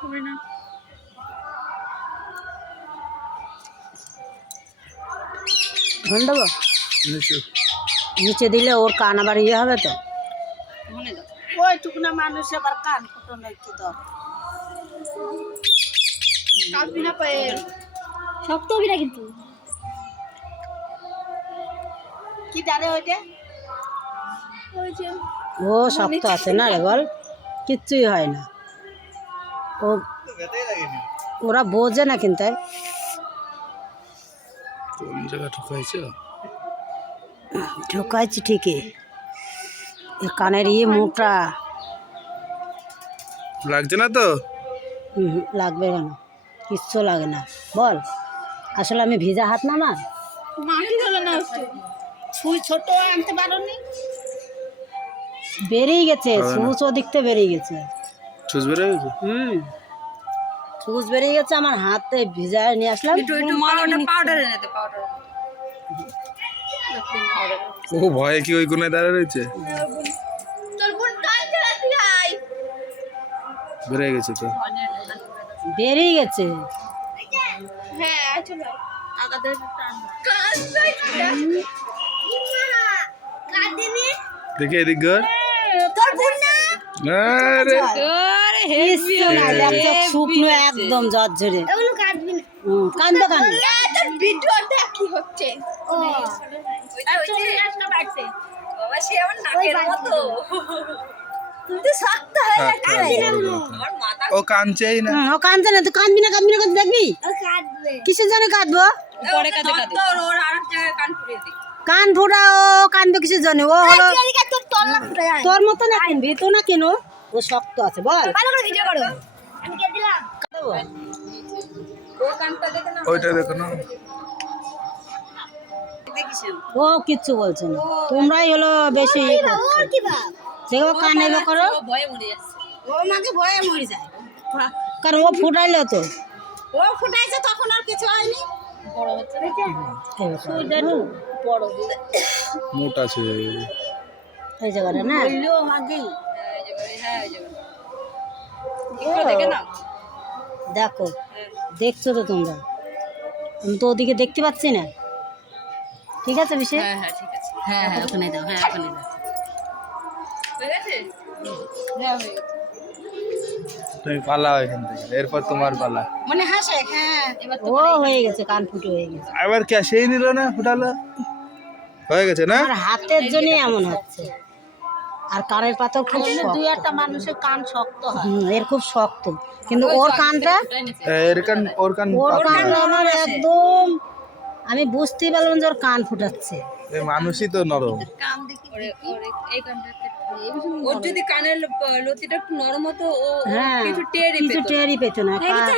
হবে না। দেবো নিচে। দিলে ওর কান আবার ইয়ে হবে তো? মানুষ আবার কান কি না পায়ে। শক্ত হবি না কিন্তু। কি দাঁড়ে ওইটা? ওই যে ও শক্ত আছে না রে বল? কিচ্ছুই হয় না। ও ওরা বোঝে না কিন্তু কোন জায়গা ঠকাইছে ঢোকাইছি ঠিকই। কানের ইয়ে মুখটা। লাগছে না তো? লাগবে কেন? কিচ্ছু লাগে না। বল আসলে আমি ভিজা হাত না না মাটি ছোট আনতে পারো নি বেরিয়ে গেছে। সুচ ওদিক বেরিয়ে গেছে। চুজ বেড়ে গেছে? হুম। সুচ বেরিয়ে গেছে আমার হাতে ভিজায় নিয়ে আসলাম। ও ভয়ে কি ওই কোনায় দাঁড়িয়ে রয়েছে? তোর বোন কাল খেলা দিয়ে আই বেড়ে গেছে তো। বেরিয়ে গেছে। হ্যাঁ চলো। আগাদের টান কাল দেখে এদিক ঘর। তোর বোন না? আরে। কিচ্ছু না, দেখছ শুকনো একদম জ্বর ঝরে এগুলো কাটবি না হুম, কান্দো কান্দো তোর ভিডিও দেখ কি হচ্ছে। ও। বাবা সে আমার নাকের মতো। তুমি তো শক্ত ও কাঁদছেই না। ও কান্দছে না তুই কান্দবি না কান্দবি না কান্দবি দেখবি? কিসের জন্য কাঁদবো? কান ফুরিয়ে দিই কান ফোটাও কান্দবে কিসের জন্য? ও হলো তোর তল্লা ফুটে যায় মতো না কিনবি তো না কেন? ও শক্ত আছে বল। ভালো করে ভিডিও করো। আমি কে দিলাম। ও কানটা দেখে না ওইটা দেখো না। ও কিচ্ছু বলছে না। তোমরাই হলো বেশি ইয়ে ভাব সেগুলো কানে ইয়ে করো। ও ভয়ে মরে যাচ্ছে। ও মাকে ভয়ে মরে যায়। কারণ ও ফুটাইলো তো। ও ফুটাইছে তখন আর কিছু হয়নি। বড় হচ্ছে। বড়। মোট আছে এই জায়গাটা না? হইল মাগে। হ্যাঁ হ্যাঁ দেখে না দেখো দেখছ তো তোমরা। আমি তো ওদিকে দেখতে পাচ্ছি না। ঠিক আছে বিশেষ হ্যাঁ হ্যাঁ ঠিক আছে। হ্যাঁ হ্যাঁ ওখানে দাও। হ্যাঁ ওখানে দাও। হয়ে হ্যাঁ হয়ে। তুমি পালাও এখান থেকে। এরপর তোমার পালা। মানে হাসে? হ্যাঁ ও হয়ে গেছে কান ফুটো হয়ে গেছে। আবার কে সেই নিল না ফুটালো? হয়ে গেছে না? আমার হাতের জন্যই এমন হচ্ছে। আর কানের পাতাও খুব শক্ত। দুই একটা মানুষের কান শক্ত হয়। এর খুব শক্ত। কিন্তু ওর কানটা এর কান ওর কান ওর কান আমার একদম আমি বুঝতেই পারলাম যে ওর কান ফুটাচ্ছে। এই মানুষই তো নরম। কান দেখি। এই কানটা ওর যদি কানের লতিটা একটু নরম হতো ও হ্যাঁ কিছু টেরই কিছু টেরই পেতো না কান-